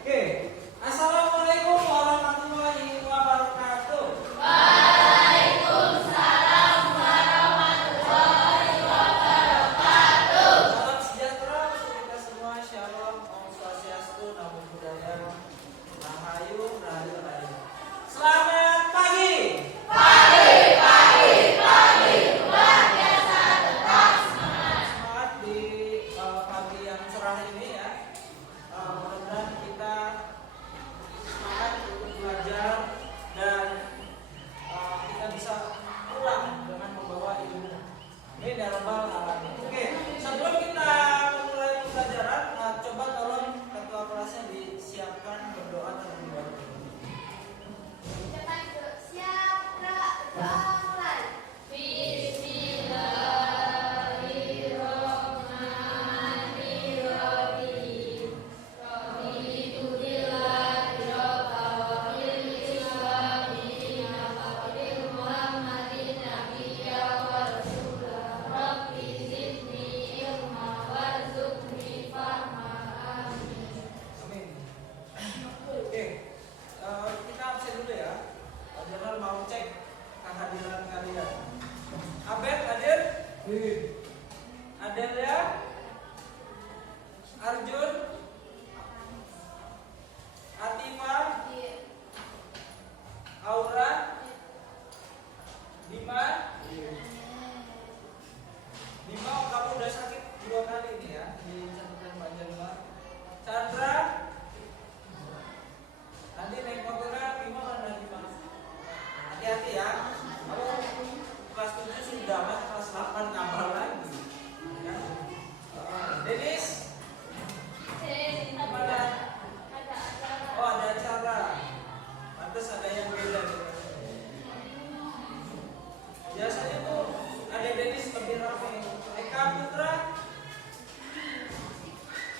Oke, Assalamualaikum warahmatullahi wabarakatuh. Waalaikumsalam warahmatullahi wabarakatuh. Salam sejahtera untuk kita semua. Shalom, Om Swastiastu, Namo Buddhaya, Rahayu, Rahayu, Rahayu. Selamat pagi. Luar biasa, tetap semangat. Semangat di pagi yang cerah ini ya. Mudah-mudahan kita semangat untuk belajar dan kita bisa pulang dengan membawa ilmu. Ini dalam alamin. Oke, sebelum kita memulai pembelajaran, coba tolong ketua kelasnya disiapkan berdoa terlebih dahulu. Siap, doa mulai. Bismillahirrahmanirrahim. Raditu billahi rabban wa bil islami dinan wa bil Muhammadin nabiyyan wa rasulan. Rabbi zidni ilma warzuqni fahma. Amin. Amin. Oke, kita absen dulu ya. Pak Jenderal mau cek kehadiran kalian. Abed hadir? Adelia? Arjun? Atifa? Aura? Bima? Bima, kamu udah sakit 2 kali nih ya di pesantren Pak Jenderal. Chandra? Nanti naik motornya Bima mana Bima? Hati-hati ya. Kamu kelas 7 sudah mas, kelas 8 ngapal lagi. Ya. Denis? Mana? Oh ada acara. Pantes ada yang beda. Biasanya tuh ada Denis lebih ramai. Eka Putra?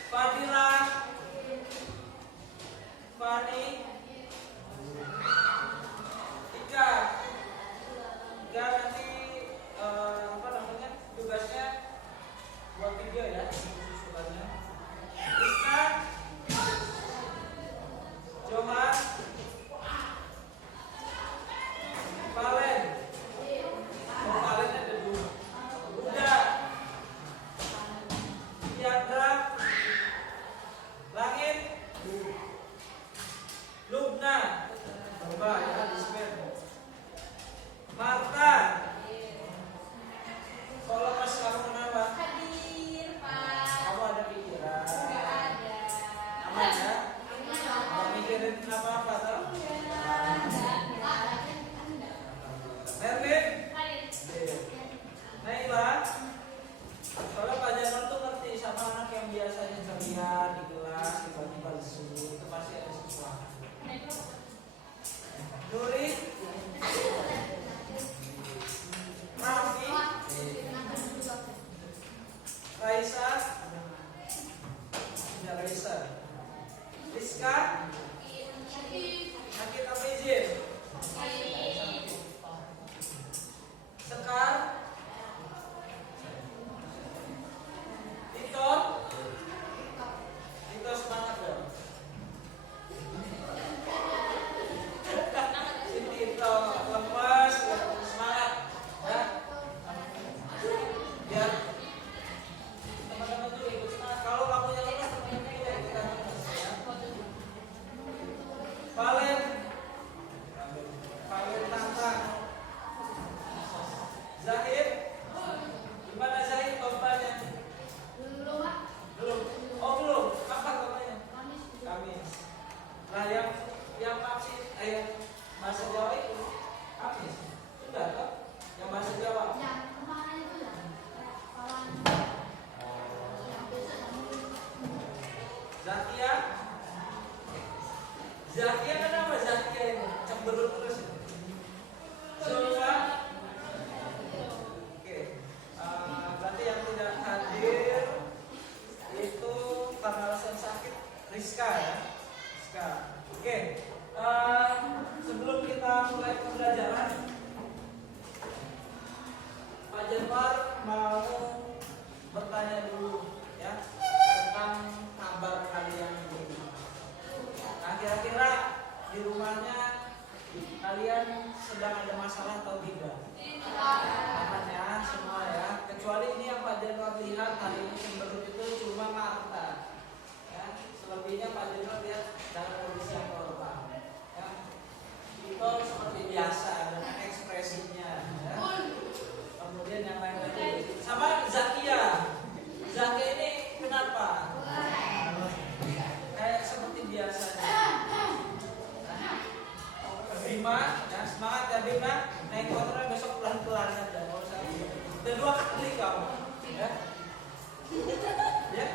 Fadila? Fani? Ika nanti tugasnya buat video ya susulannya. Rizka, Johan, Valen, Valen ada 2. Buddha, Tiandra, Langit, Lubna, coba ya dispen. Marta, kalau pas kamu kenapa? Hadir, Pak. Kamu ada pikiran? Enggak ada. Aman ya? Nggak mikirin apa-apa tau? Merlin, Naila, soalnya Pak Jamal tuh ngerti sama anak yang biasanya ceria di kelas tiba-tiba lesu, itu pasti ada sesuatu. Nuri, Raffi, Raisa, tidak Raisa, Rizka, Sakit Amizin, Sekar, Tito semangat dong. Si Tito lemas, semangat ya. Biar teman-teman tuh ikut semangat. Kalau kamu yang lemas, teman-teman kita ikutan lemas ya. Valen Tata, Zahid, gimana Zahid korbannya? Belum. Oh belum. Kapan korbannya? Kamis. Nah yang vaksin yang bahasa Jawa itu Kamis. Sudah toh? Yang bahasa Jawa. Zakia kenapa Zakia ini cemberut terus? Zola. Oke. Berarti yang tidak hadir itu karena alasan sakit Rizka ya. Rizka. Oke. Sebelum kita mulai pembelajaran, Pak Jemar mau bertanya dulu ya tentang kabar kalian ini. selebihnya Pak Jenderal lihat dalam kondisi yang normal. Ya. Itu seperti biasa dengan ekspresinya. Ya. Kemudian yang lain lagi sama Zakia. Zakia ini kenapa? Kayak seperti biasanya. Bima, ya, semangat ya Bima. Naik motornya besok pelan-pelan aja. Dan 2 kali kamu, ya. Ya.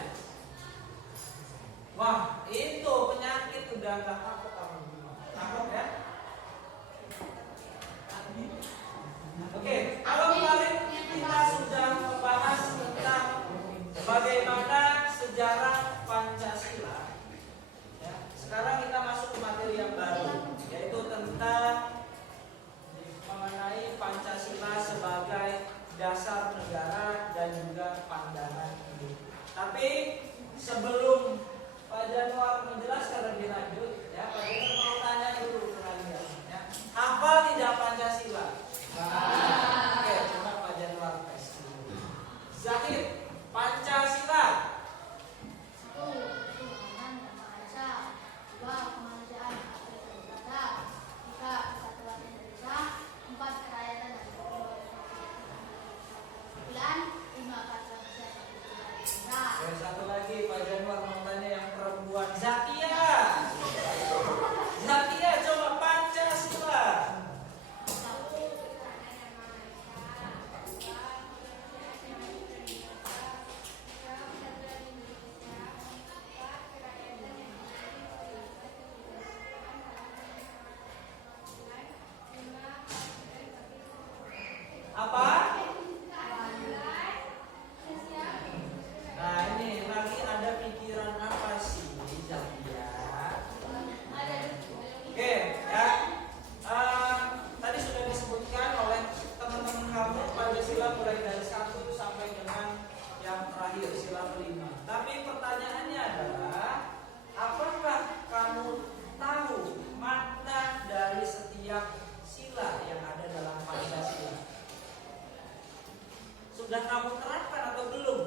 Wah, itu penyakit udah nggak kapok kamu. Kapok ya? Oke, kalau kemarin kita sudah membahas tentang bagaimana sejarah Pancasila. Ya, sekarang kita masuk ke materi yang baru, yaitu tentang mengenai Pancasila sebagai dasar negara dan juga pandangan hidup. Tapi sebelum Pak Januar menjelaskan lebih lanjut, ya Pak Januar mau tanya dulu ke kalian, ya. Hafal tidak Pancasila? Oke, coba Pak Januar tes dulu. Zahid, Pancasila. 1. Ketuhanan yang Maha Esa. 2. Kemanusiaan atau bernegara. 3. Kesatuan Indonesia. 4. Kerakyatan dan keadilan. 5. Pancasila Indonesia. Oke, satu lagi Pak Januar mau tanya yang perempuan. Zakia. Zakia, coba Pancasila. 1. Ketuhanan yang Maha Esa. 2. Kemanusiaan yang bernegara. 3. Kesatuan Indonesia. 4. Kerakyatan yang Apa? Nah, ini lagi ada pikiran apa sih, Zakia? Oke, ya. Tadi sudah disebutkan oleh teman-teman kamu Pancasila mulai dari 1 sampai dengan yang terakhir sila kelima. Tapi pertanyaannya adalah, apakah kamu tahu makna dari setiap sila yang ada dalam Pancasila? Sudah kamu terapkan atau belum?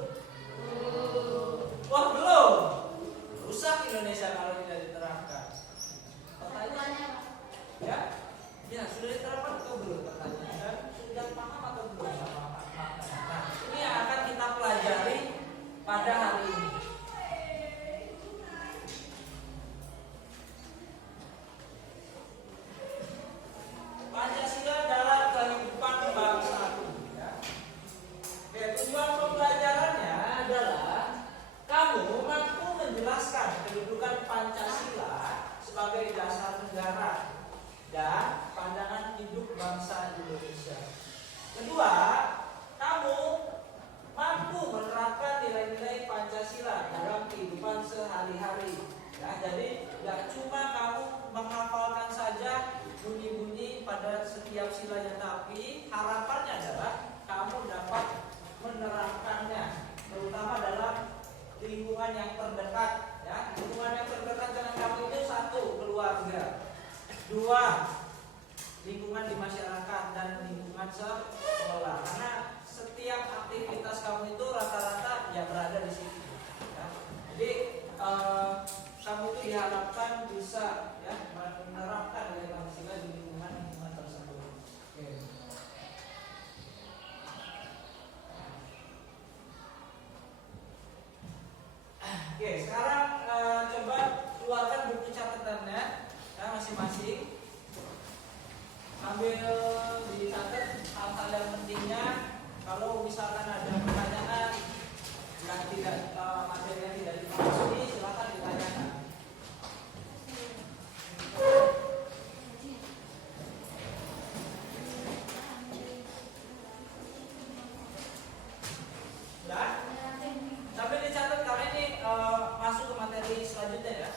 Wah, belum. Rusak Indonesia kalau tidak diterapkan. Pertanyaan, ya? Ya, sudah diterapkan atau belum? Pertanyaan, dan sudah paham atau belum sama makna? Nah, ini yang akan kita pelajari pada hari ini. Pancasila dalam kehidupan bangsa. Tujuan pembelajarannya adalah kamu mampu menjelaskan kedudukan Pancasila sebagai dasar negara dan pandangan hidup bangsa Indonesia. Kedua, kamu mampu menerapkan nilai-nilai Pancasila dalam kehidupan sehari-hari. Ya, jadi tidak cuma kamu menghafalkan saja bunyi-bunyi pada setiap silanya, tapi harapannya adalah kamu dapat menerapkannya, terutama dalam lingkungan yang terdekat. Ya, lingkungan yang terdekat dengan kamu itu 1, keluarga. 2, lingkungan di masyarakat dan lingkungan sekolah. Karena setiap aktivitas kamu itu rata-rata ya berada di situ. Ya. Jadi kamu itu diharapkan bisa ya menerapkan nilai Pancasila di lingkungan tersebut. Oke. Oke, sekarang coba keluarkan buku catatannya ya, masing-masing. Ambil dicatat hal-hal yang pentingnya. Kalau misalkan ada pertanyaan yang tidak materinya tidak dipahami, silakan ditanyakan. Nah, sambil dicatat karena ini masuk ke materi selanjutnya ya.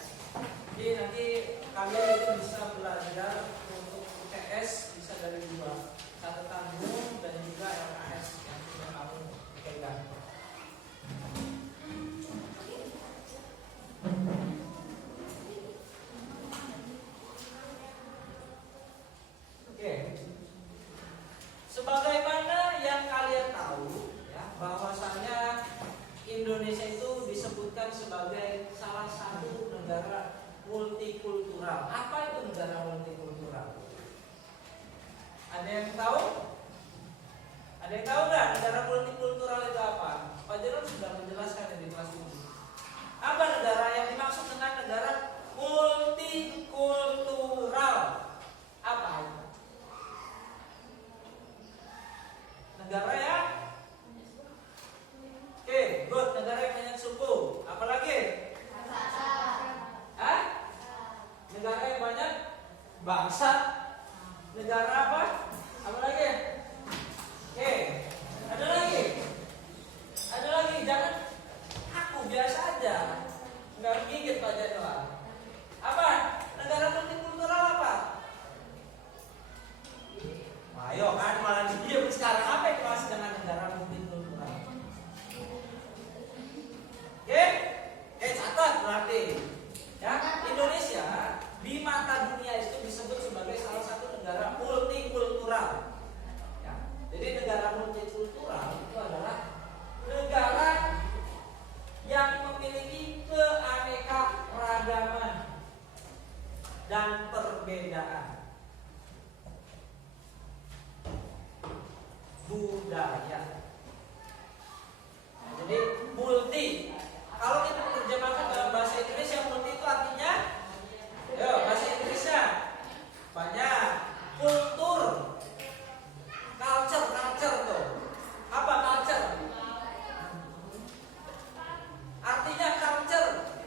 Jadi nanti kalian itu bisa belajar untuk UTS bisa dari 2, catatan umum dan juga LKS yang sudah kamu pegang. negara multikultural. Apa itu negara multikultural? Ada yang tahu? Ada yang tahu nggak negara multikultural itu apa? Pak Jerome sudah menjelaskan di kelas ini. Apa negara yang dimaksud dengan negara multikultural? Apa itu? Negara yang oke, good. Negara yang banyak suku. Apalagi? Hah? Negara yang banyak bangsa. Negara apa? Apa lagi? Oke, ada lagi? Ada lagi? Jangan aku biasa aja. Nggak gigit Pak Januar. Apa? Negara multikultural apa? Ayo kan malah diem sekarang. Apa yang dimaksud dengan negara multikultural? Oke, catat berarti. Ya, Indonesia di mata dunia itu disebut sebagai salah satu negara multikultural. Ya, jadi negara multikultural itu adalah negara yang memiliki keanekaragaman dan perbedaan budaya. Nah, jadi multi. Kalau kita terjemahkan dalam bahasa Indonesia, multi itu artinya, bahasa Inggrisnya banyak. Kultur, culture tuh. Apa culture? Artinya culture,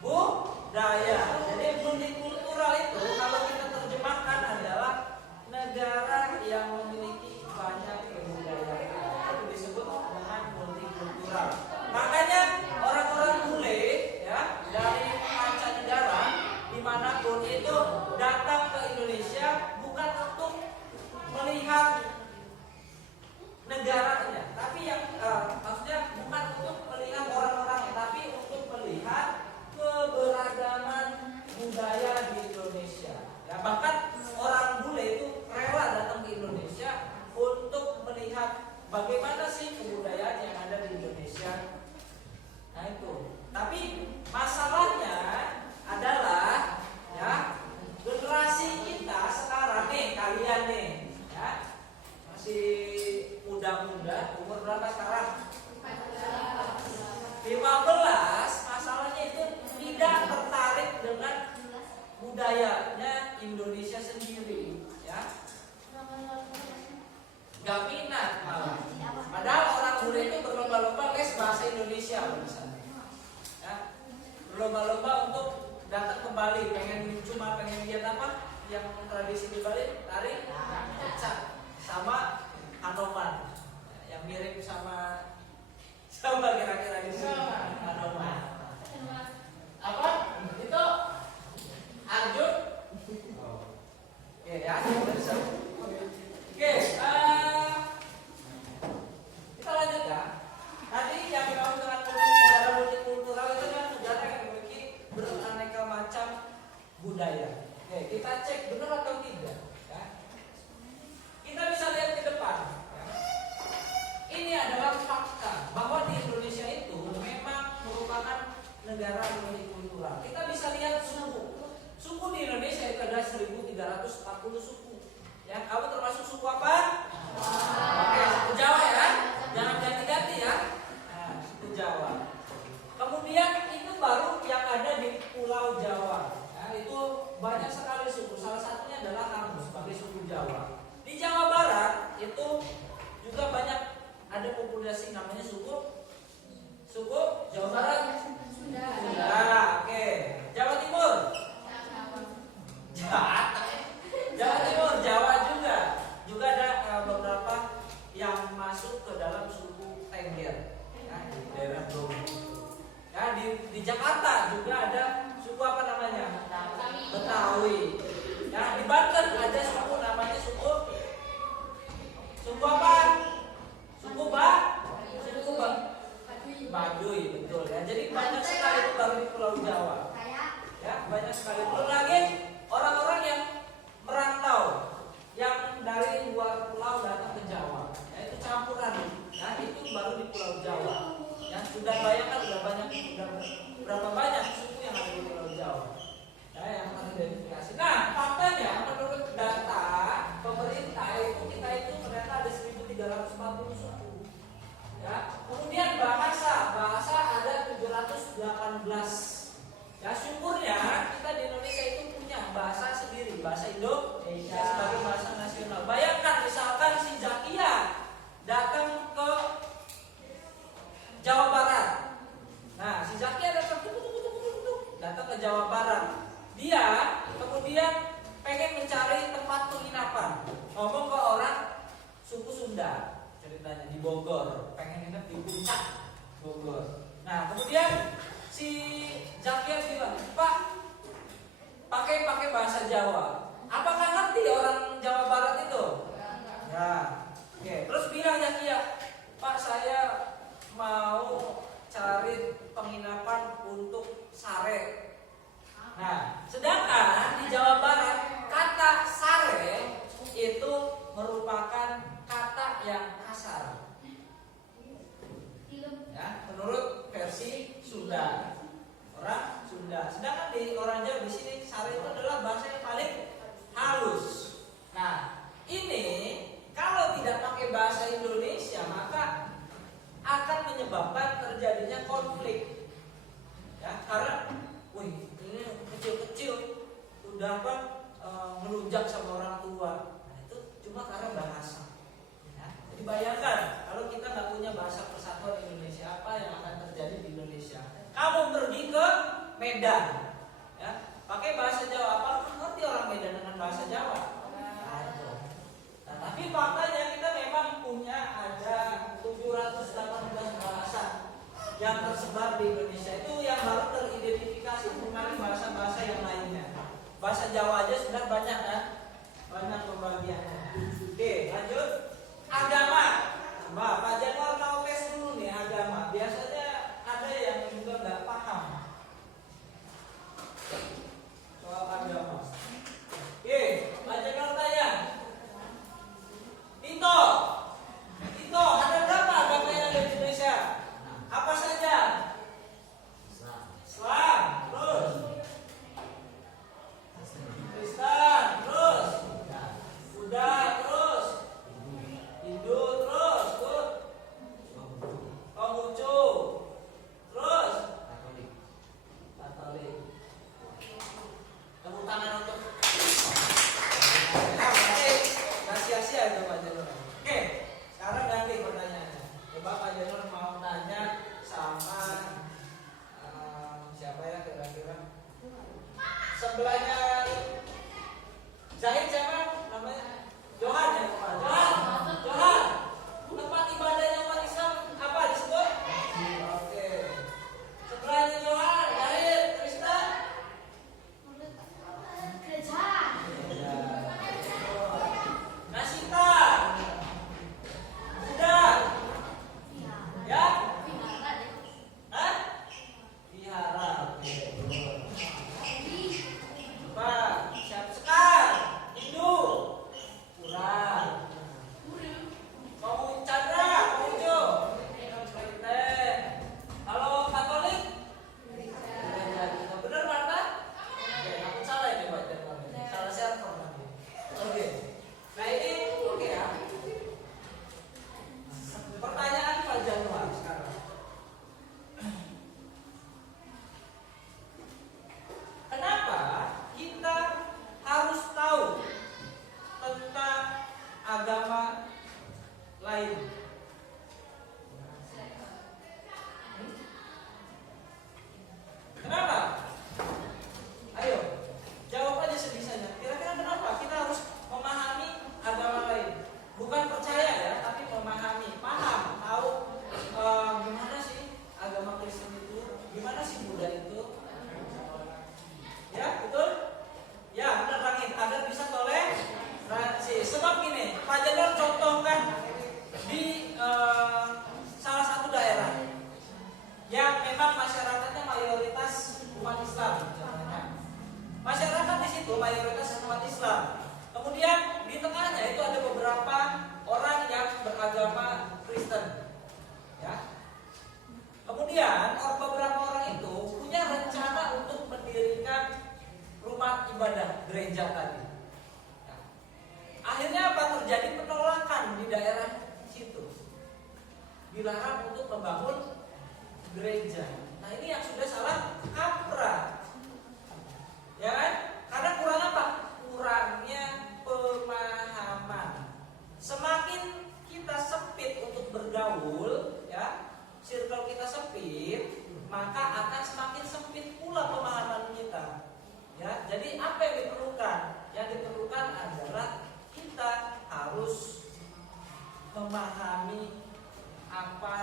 budaya. Jadi multikultural itu kalau kita terjemahkan adalah negara yang memiliki banyak kebudayaan. Itu disebut dengan multikultural. Makanya orang-orang bule ya dari mancanegara dimanapun itu datang ke Indonesia bukan untuk melihat negaranya, tapi yang maksudnya bukan untuk melihat orang-orangnya, tapi untuk melihat keberagaman budaya di Indonesia. Ya, bahkan orang bule itu rela datang ke Indonesia untuk melihat bagaimana sih kebudayaan yang ada di Indonesia. Nah itu. Tapi masalahnya adalah ya generasi kita sekarang nih, kalian nih ya masih muda-muda, umur berapa sekarang? 15. Masalahnya itu tidak tertarik dengan budayanya Indonesia sendiri, ya. Gak minat malah. Padahal orang bule itu berlomba-lomba les bahasa Indonesia misalnya. Ya. Berlomba-lomba untuk datang ke Bali, pengen lihat apa? Yang tradisi di Bali, tari kecak sama Hanoman. Yang mirip sama kira-kira di sini Hanoman. Apa? Itu Arjun. Oke, ya, Oke, kita lanjut ya. Tadi yang dimaksud dengan negara multikultural itu kan negara yang memiliki beraneka macam budaya. Oke, kita cek benar atau tidak. Ya. Kita bisa lihat ke depan. Ya. Ini adalah fakta bahwa di Indonesia itu memang merupakan negara multikultural. Kita bisa lihat suku. Suku di Indonesia itu ada 1.340 suku. Ya, kamu termasuk suku apa? Oke, suku Jawa ya. Jangan ganti-ganti ya. Nah, suku Jawa. Kemudian itu baru yang ada di Pulau Jawa. Ya, itu banyak sekali suku. Salah satunya adalah kamu sebagai suku Jawa. Di Jawa Barat itu juga banyak ada populasi namanya suku Jawa Barat. Sunda. Oke. Jawa Timur. Jawa Timur, Jawa juga ada beberapa yang masuk ke dalam suku Tengger, ya, di daerah Bromo. Ya, di Jakarta juga ada suku apa namanya? Betawi. Ya, di Banten ada suku namanya suku apa? Suku Baduy, betul ya. Jadi banyak sekali itu baru di Pulau Jawa. Ya, banyak sekali. Belum lagi orang-orang yang merantau yang dari luar pulau datang ke Jawa, ya, itu campuran, ya, itu baru di Pulau Jawa. Ya, sudah bayangkan sudah berapa banyak suku 18. Ya syukurnya kita di Indonesia itu punya bahasa sendiri, bahasa Indonesia sebagai bahasa nasional. Bayangkan misalkan si Zakia datang ke Jawa Barat. Nah, si Zakia datang ke Jawa Barat. Dia kemudian pengen mencari tempat penginapan. Ngomong ke orang suku Sunda, ceritanya di Bogor, pengen nginep di Puncak Bogor. Nah, kemudian si Zakia bilang, "Pak, pakai bahasa Jawa." Apakah ngerti orang Jawa Barat itu? Ya. Oke, terus bilang Zakia, "Pak, saya mau cari penginapan untuk sare." Nah, sedangkan di Jawa Barat kata sare itu merupakan kata yang kasar. Ya, menurut versi Sunda, orang Sunda. Sedangkan di orang Jawa di sini sare itu adalah bahasa yang paling halus. Nah, ini kalau tidak pakai bahasa Indonesia maka akan menyebabkan terjadinya konflik. Ya, karena, wih, ini kecil-kecil udah melunjak sama orang tua. Nah, itu cuma karena bahasa. Ya, jadi bayangkan kalau kita nggak punya bahasa persatuan Indonesia, apa yang akan terjadi di Indonesia? Kamu pergi ke Medan, ya, pakai bahasa Jawa, apa ngerti orang Medan dengan bahasa Jawa? Nah, tapi faktanya kita memang punya ada 718 bahasa yang tersebar di Indonesia. Itu yang baru teridentifikasi, bukan bahasa-bahasa yang lainnya. Bahasa Jawa aja sudah banyak kan? Banyak pembagiannya. Oke, lanjut. Agama. Mbak, Pak Januar mau tes dulu nih agama. Biasanya ada yang juga nggak paham soal agama. Oke, Pak Januar tanya. Tito, ada berapa agama yang ada di Indonesia? Apa saja? Islam, terus Kristen, terus Buddha, terus Hindu, terus Konghucu, terus Katolik. Tepuk tangan untuk nggak sia-sia itu Pak Janur. Oke, sekarang ganti pertanyaannya. Coba Pak Janur mau tanya sama siapa ya kira-kira? Sebelahnya Zahid siapa namanya? Johan ya Pak? Johan. Tempat ibadahnya umat Islam apa disebut? Oke. Sebelahnya Johan, Zahid, Kristen? Gereja. Nasita, Buddha, ya? Hah? Vihara. Oke. Pak, siap Sekar, Hindu, Pura, mau Chandra, mau Ujo, Kristen. Kalau Katolik? Gereja kita. Benar Marta? Oke, aku salah ini Pak Janur. Salah server nanti. Oke. Nah ini oke ya. Pertanyaan Pak Januar sekarang. Kenapa kita harus tahu tentang agama lain? Kenapa? Ayo, jawab aja sebisanya. Kira-kira kenapa kita harus memahami agama lain? Bukan percaya ya, tapi memahami, paham, tahu gimana sih agama Kristen itu, gimana sih Buddha itu. Ya, betul? Ya, benar Langit, agar bisa toleransi. Sebab gini, Pak Janur contohkan di salah satu daerah yang memang masyarakatnya mayoritas umat Islam. Masyarakat di situ mayoritas umat Islam. Kemudian di tengahnya itu ada beberapa orang yang beragama Kristen. Ya. Kemudian beberapa orang itu punya rencana untuk mendirikan rumah ibadah gereja tadi. Ya. Akhirnya apa terjadi? Penolakan di daerah situ. Dilarang untuk membangun gereja. Nah ini yang sudah salah apa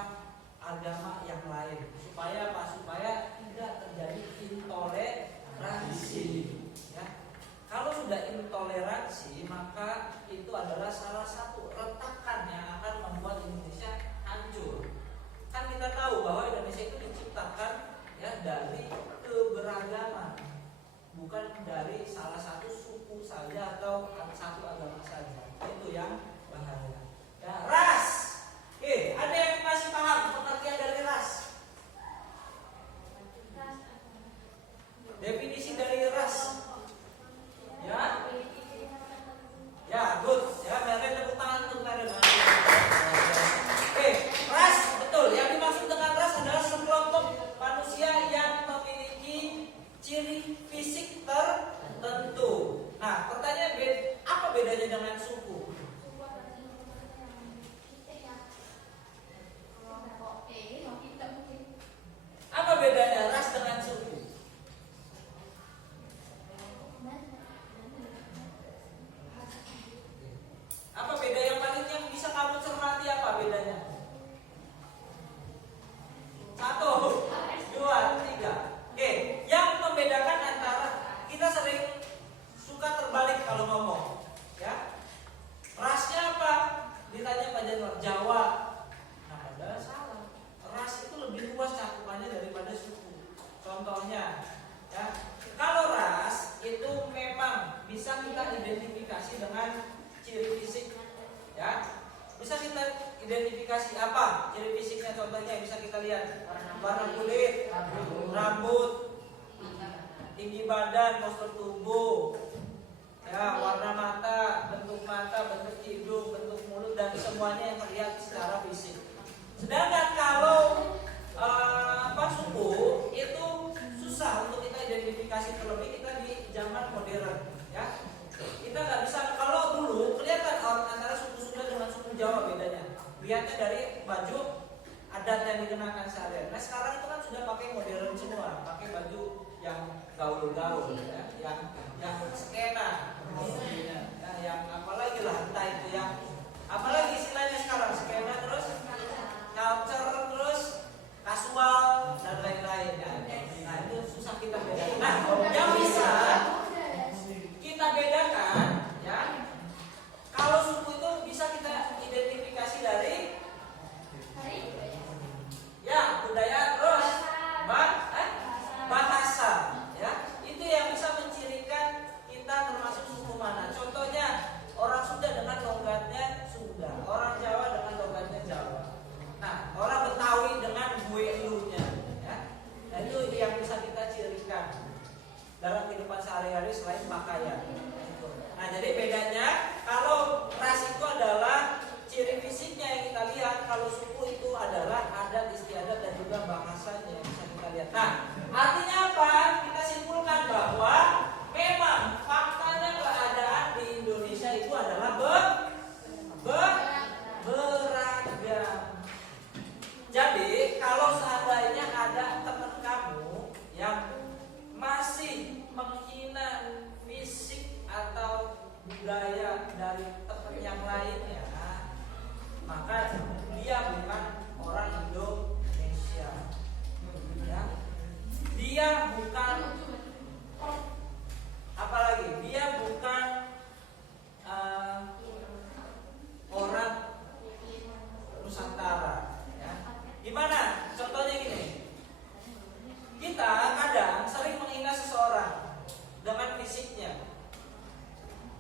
agama yang lain. Supaya apa? Supaya tidak terjadi intoleransi. Ya. Kalau sudah intoleransi, maka itu adalah salah satu retakan yang akan membuat Indonesia hancur. Kan kita tahu bahwa Indonesia itu diciptakan ya dari keberagaman, bukan dari salah satu suku saja atau satu agama saja. Itu yang bahaya. Ya, ras. Oke, ada yang masih paham pengertian dari ras? Definisi dari ras. Ya, ya, good. Ya, Meren tepuk tangan untuk Meren. Oke, ras betul. Yang dimaksud dengan ras adalah sekelompok manusia yang memiliki ciri fisik tertentu. Nah, pertanyaan apa bedanya dengan suku? Apa bedanya ras dengan suku? Apa beda yang bisa kamu cermati, apa bedanya? 1, 2, 3. Oke, yang membedakan antara kita sering suka terbalik kalau ngomong, ya. Rasnya apa? Ditanya Pak Januar, Jawa. Nah, padahal salah. Ras itu lebih luas cakupannya daripada suku. Contohnya, ya, kalau ras itu memang bisa kita identifikasi dengan ciri fisik, ya. Bisa kita identifikasi apa ciri fisiknya? Contohnya bisa kita lihat warna kulit, rambut, tinggi badan, postur tubuh, ya, warna mata, bentuk hidung, bentuk mulut, dan semuanya yang terlihat secara fisik. Sedangkan kalau suku itu susah untuk kita identifikasi, terlebih kita di zaman modern, ya. Kita nggak bisa, kalau dulu kelihatan antara suku Sunda dengan suku Jawa bedanya. Lihatnya dari baju adat yang dikenakan sehari-hari. Nah, sekarang itu kan sudah pakai modern semua, pakai baju yang gaul-gaul, ya, yang skena, ya, yang apalagi lah, entah itu yang apalagi istilahnya sekarang, skena terus culture terus kasual dan lain-lain, ya. Nah, itu susah kita bedakan. Nah, yang bisa kita bedakan, ya, kalau suku itu bisa kita identifikasi dari ya budaya, terus bahasa, ya. Itu yang bisa mencirikan kita termasuk suku mana. Contohnya orang Sunda dengan logatnya Sunda, orang Jawa dengan logatnya Jawa. Nah, orang Betawi dengan gue elunya, ya. Nah, itu yang bisa kita cirikan dalam kehidupan sehari-hari selain pakaian. Nah, jadi bedanya kalau ras itu adalah ciri fisiknya yang kita lihat, kalau suku itu adalah adat istiadat dan juga bahasanya yang bisa kita lihat. Nah, artinya apa? Kita simpulkan bahwa memang faktanya keadaan di Indonesia itu adalah beragam. Jadi kalau seandainya ada teman kamu yang masih menghina fisik atau budaya dari teman yang lainnya, maka dia bukan orang Indonesia, ya. Dia bukan apalagi, dia bukan orang Nusantara, ya. Gimana? Contohnya gini, kita kadang sering menghina seseorang dengan fisiknya.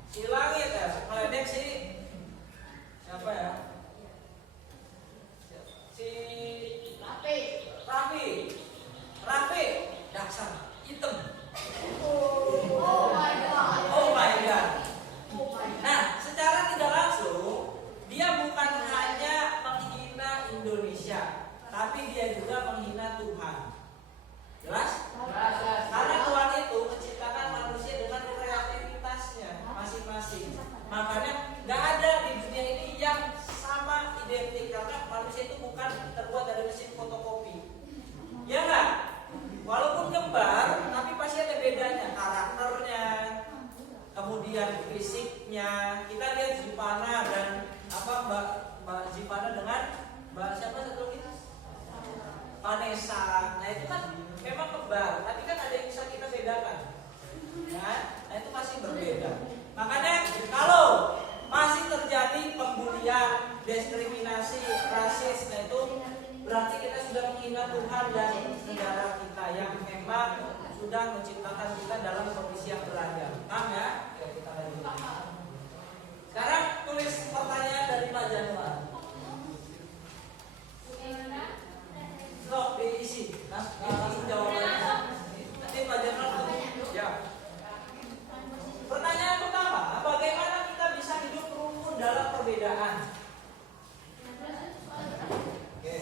Si Langit ya, meledek si siapa ya? Si Raffi, dasar hitam. Oh my god. Nah, secara tidak langsung dia bukan hanya menghina Indonesia, tapi dia juga menghina Tuhan. Jelas? memang kembar, tapi kan ada yang bisa kita bedakan. Ya, nah itu masih berbeda. Makanya kalau masih terjadi pembulian, diskriminasi, rasis, nah itu berarti kita sudah menghina Tuhan dan negara kita yang memang sudah menciptakan kita dalam kondisi yang beragam. Paham ya? Ya, kita lanjut. Sekarang tulis pertanyaan dari Pak Januar. Stop, diisi. Langsung jawabannya. Nanti Pak Januar ya. Pertanyaan pertama, bagaimana kita bisa hidup rukun dalam perbedaan? Oke.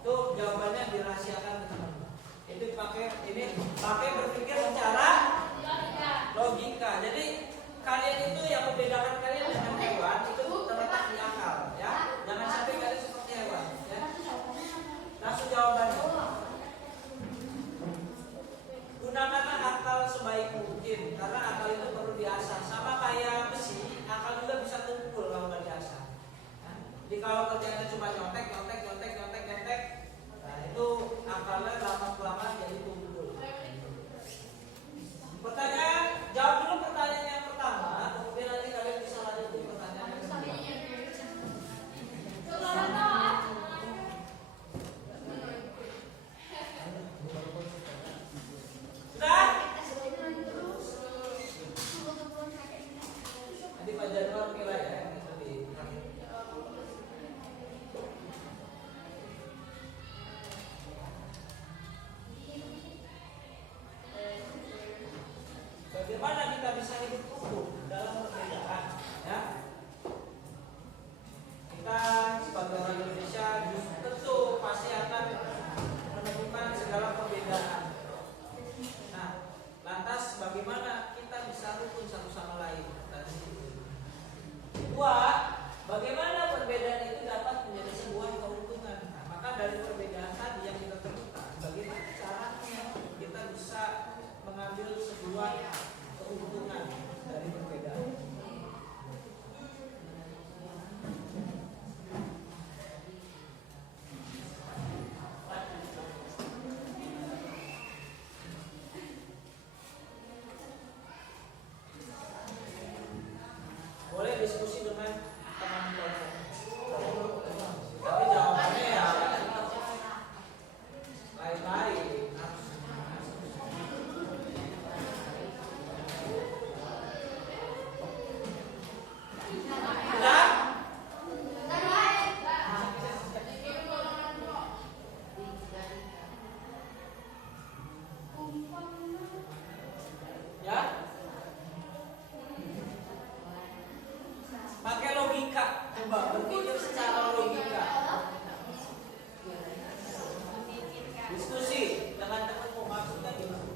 Itu jawabannya dirahasiakan teman-teman. Itu pakai berpikir secara logika. Jadi kalian itu yang membedakan kalian dengan hewan itu terletak di akal, ya. Jangan sampai kalian seperti hewan, ya. Langsung jawabannya. Gunakanlah akal sebaik mungkin karena akal itu perlu diasah. Sama kayak besi, akal juga bisa tumpul kalau nggak diasah. Nah, jadi kalau kerjanya cuma nyontek, nah itu akalnya lama-kelamaan jadi tumpul. Pertanyaan, jawab dulu pertanyaan yang pertama, kemudian nanti kalian bisa lanjut di pertanyaan yang kedua. Sudah? Nanti Pak Januar nilai ya. Bagaimana kita bisa hidup rukun dalam perbedaan? Ya, kita sebagai orang Indonesia tentu pasti akan menemukan segala perbedaan. Nah, lantas bagaimana kita bisa rukun satu sama lain? Kedua, bagaimana perbedaan itu dapat menjadi sebuah keuntungan? Nah, maka dari perbedaan tadi yang kita temukan, bagaimana caranya kita bisa mengambil sebuah keuntungan dari perbedaan. Boleh diskusi dengan teman-teman. Tapi jawabannya ya lain-lain. Pakai logika, coba berpikir secara logika. Diskusi dengan temanmu, maksudnya gimana?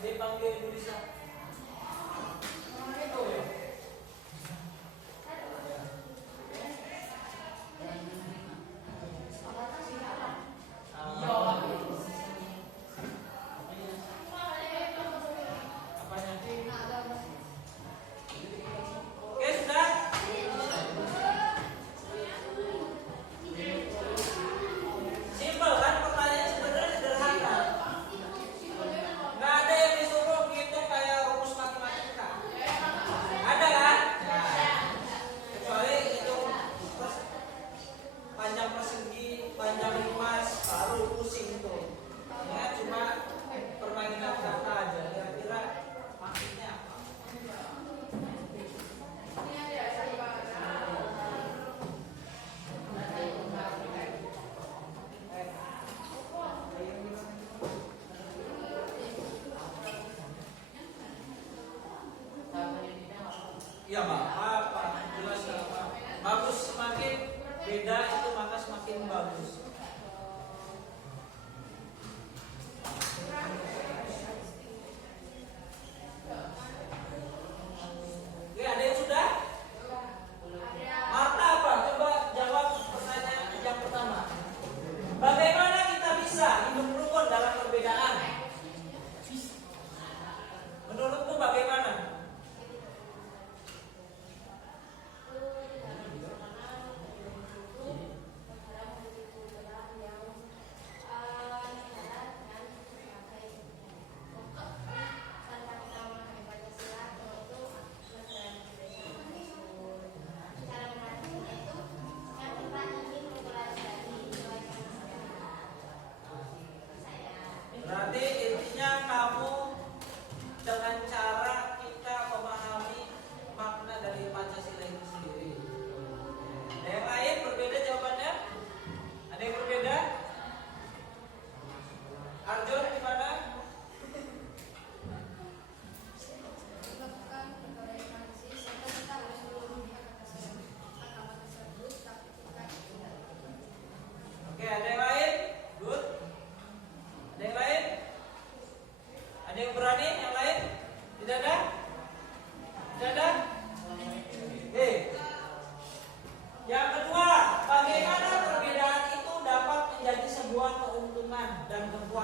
Dipanggil Indonesia. Ya Pak, jelas ya Pak. Bagus, semakin beda itu maka semakin bagus. Oke, ada yang sudah? Marta apa? Coba Oke, ada yang lain? Good. Ada yang lain? Ada yang berani? Yang lain? Tidak ada? Tidak ada? Oke. Yang kedua, bagaimana perbedaan itu dapat menjadi sebuah keuntungan dan kekuatan